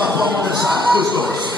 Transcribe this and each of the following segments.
uma palma dessa dos dois.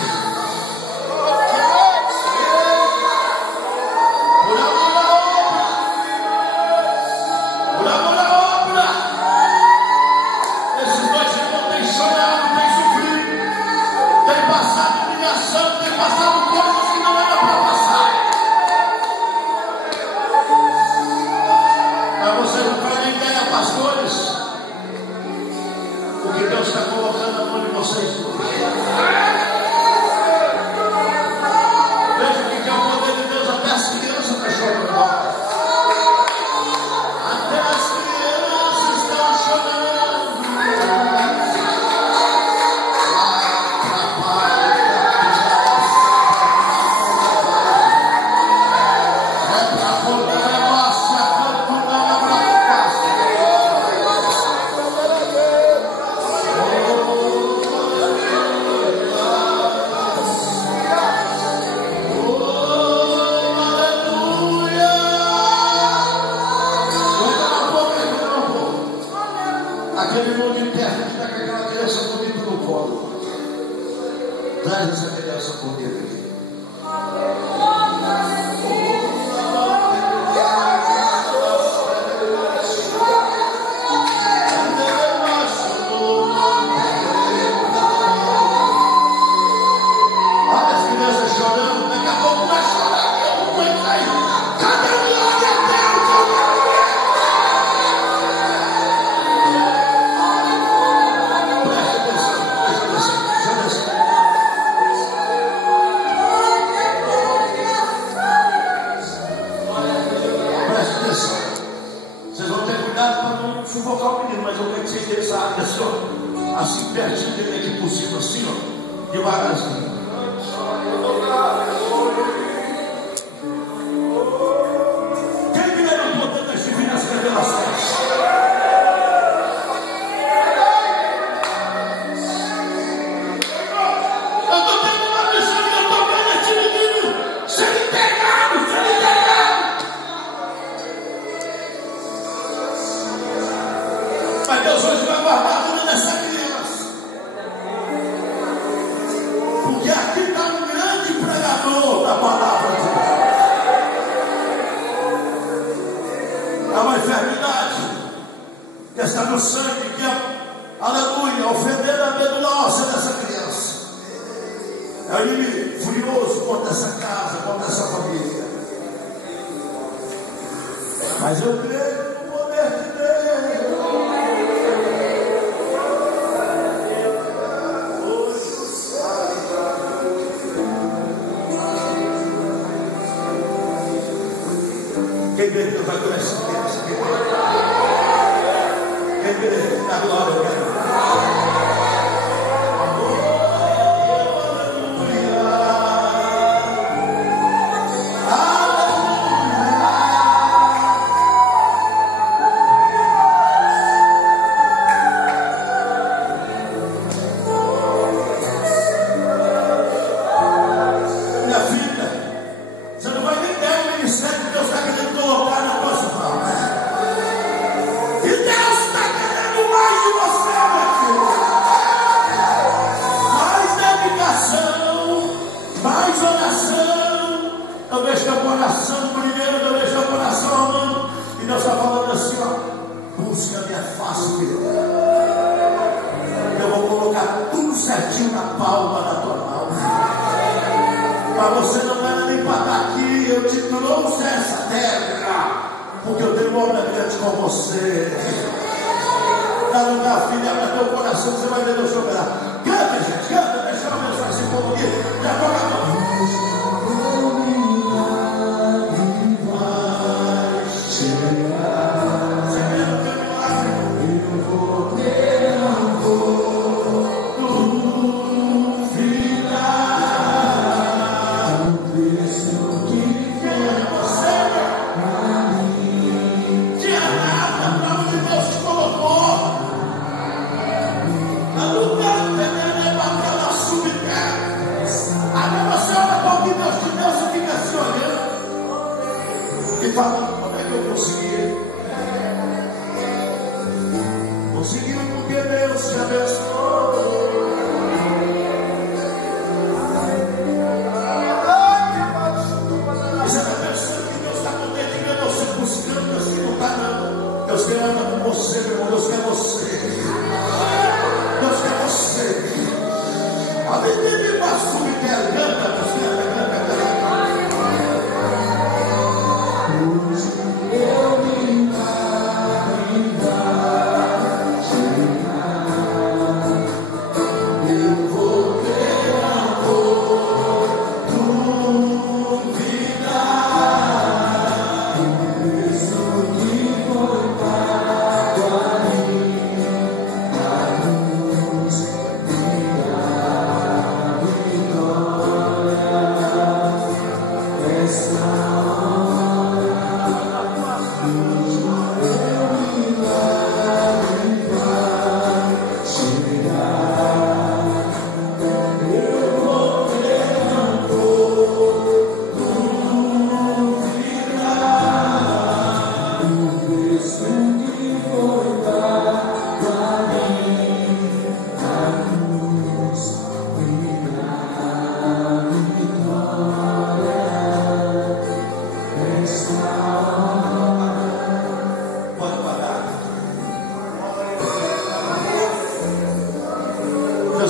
Aquele irmão de terra que está com aquela criança bonita no colo. Traz essa criança bonita aqui. Olha as crianças chorando, daqui a pouco vai chorar, eu não vou sair. Cadê o milagre eterno? Sufocar o menino, mas eu quero que vocês deixem essa área assim, ó, assim pertinho dele aqui por cima, assim, ó, devagarzinho. Quem me lembra o poder das divinas revelações? Eu estou tendo uma missão e eu estou vendo esse menino ser integrado, ser integrado. Mas Deus hoje vai guardar a vida dessa criança. Porque aqui está um grande pregador da palavra de Deus. Há uma enfermidade que está no sangue, que é, aleluia, ofendendo a medula óssea dessa criança. É o inimigo furioso contra essa casa, contra essa família. Mas eu creio no poder de Deus. Quem crê que Deus vai curar essa criança? Quem crê? Na glória, eu quero. Conseguiu porque Deus te abençoou.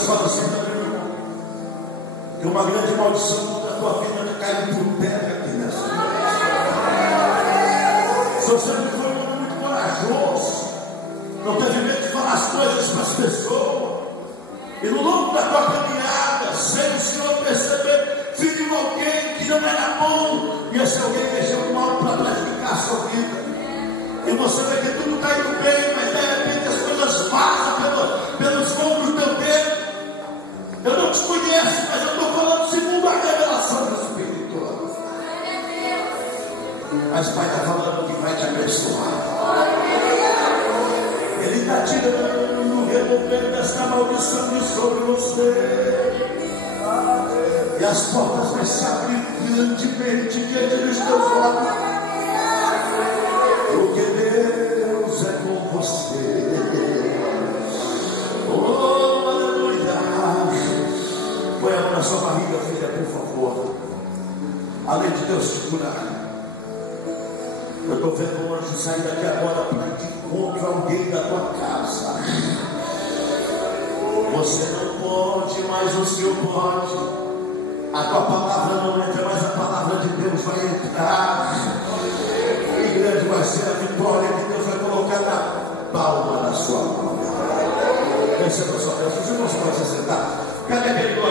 Deus fala assim também, meu irmão, que uma grande maldição da tua vida está caindo por terra aqui nessa noite. Se você não foi muito corajoso, não teve medo de falar as coisas para as pessoas, e no longo da tua caminhada, sem o Senhor perceber, feriu alguém que não era bom, e esse alguém mexeu com algo para prejudicar a sua vida. E você vê que tudo está indo bem, mas de repente as coisas passam pelos ombros do teu dedo. Eu não te conheço, mas eu estou falando segundo a revelação do Espírito. Mas o Pai está falando que vai te abençoar. Ele está tirando, removendo essa maldição de sobre você. E as portas vão se abrir grandemente diante dos teus olhos. Porque Deus é com você. Oh, aleluia. Põe a mão na sua barriga, filha, por favor. Além de Deus te curar, eu estou vendo um anjo sair daqui agora para que encontre alguém da tua casa. Você não pode, mas o Senhor pode. A tua palavra não entra, mas a palavra de Deus vai entrar. E grande vai ser a vitória que Deus vai colocar na palma da sua mão. Receba a sua bênção. Os irmãos podem se sentar. Cadê aquele glória?